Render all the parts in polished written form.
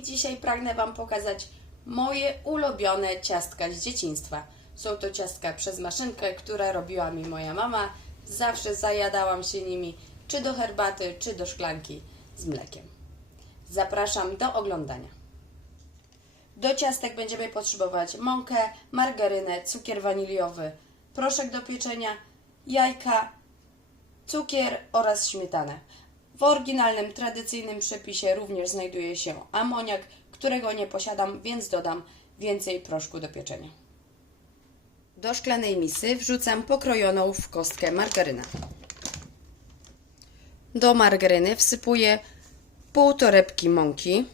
i dzisiaj pragnę Wam pokazać moje ulubione ciastka z dzieciństwa. Są to ciastka przez maszynkę, które robiła mi moja mama. Zawsze zajadałam się nimi, czy do herbaty, czy do szklanki z mlekiem. Zapraszam do oglądania. Do ciastek będziemy potrzebować mąkę, margarynę, cukier waniliowy, proszek do pieczenia, jajka, cukier oraz śmietanę. W oryginalnym, tradycyjnym przepisie również znajduje się amoniak, którego nie posiadam, więc dodam więcej proszku do pieczenia. Do szklanej misy wrzucam pokrojoną w kostkę margarynę. Do margaryny wsypuję pół torebki mąki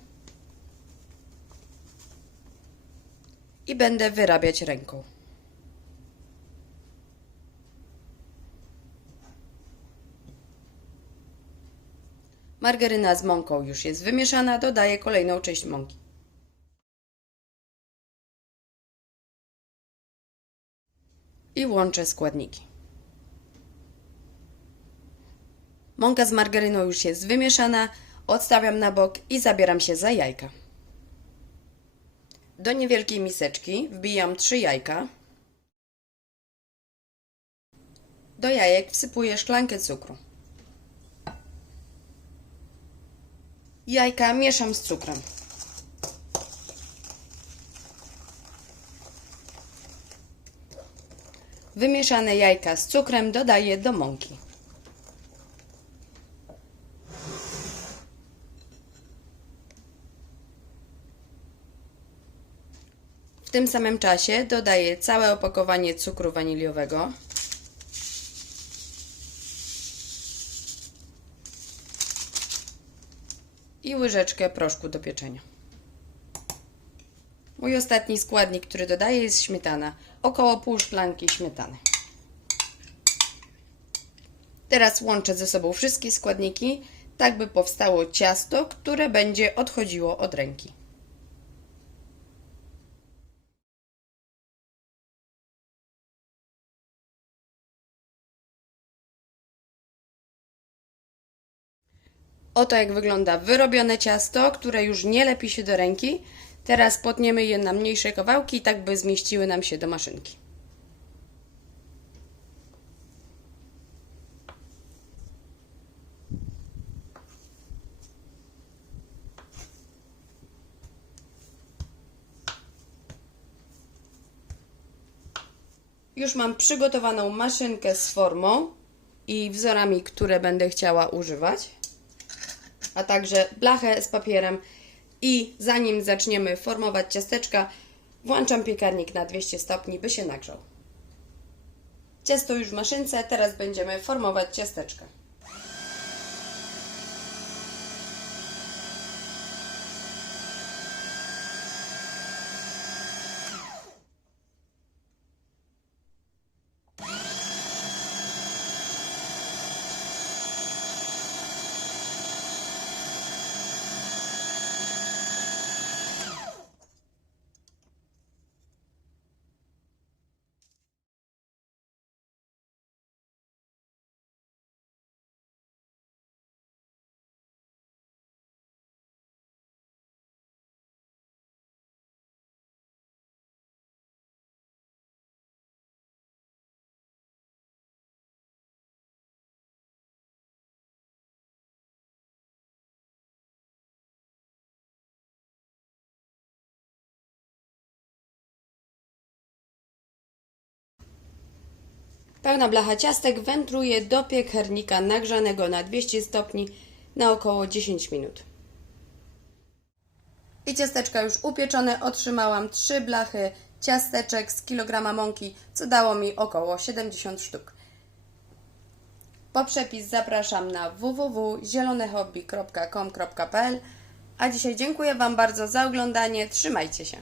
i będę wyrabiać ręką. Margaryna z mąką już jest wymieszana, dodaję kolejną część mąki. I łączę składniki. Mąka z margaryną już jest wymieszana, odstawiam na bok i zabieram się za jajka. Do niewielkiej miseczki wbijam 3 jajka. Do jajek wsypuję szklankę cukru. Jajka mieszam z cukrem. Wymieszane jajka z cukrem dodaję do mąki. W tym samym czasie dodaję całe opakowanie cukru waniliowego. I łyżeczkę proszku do pieczenia. Mój ostatni składnik, który dodaję, jest śmietana. Około pół szklanki śmietany. Teraz łączę ze sobą wszystkie składniki, tak by powstało ciasto, które będzie odchodziło od ręki. Oto jak wygląda wyrobione ciasto, które już nie lepi się do ręki. Teraz potniemy je na mniejsze kawałki, tak by zmieściły nam się do maszynki. Już mam przygotowaną maszynkę z formą i wzorami, które będę chciała używać, a także blachę z papierem. I zanim zaczniemy formować ciasteczka, włączam piekarnik na 200 stopni, by się nagrzał. Ciasto już w maszynce, teraz będziemy formować ciasteczka. Pełna blacha ciastek wędruje do piekarnika nagrzanego na 200 stopni na około 10 minut. I ciasteczka już upieczone. Otrzymałam 3 blachy ciasteczek z kilograma mąki, co dało mi około 70 sztuk. Po przepis zapraszam na www.zielonehobby.com.pl. A dzisiaj dziękuję Wam bardzo za oglądanie. Trzymajcie się.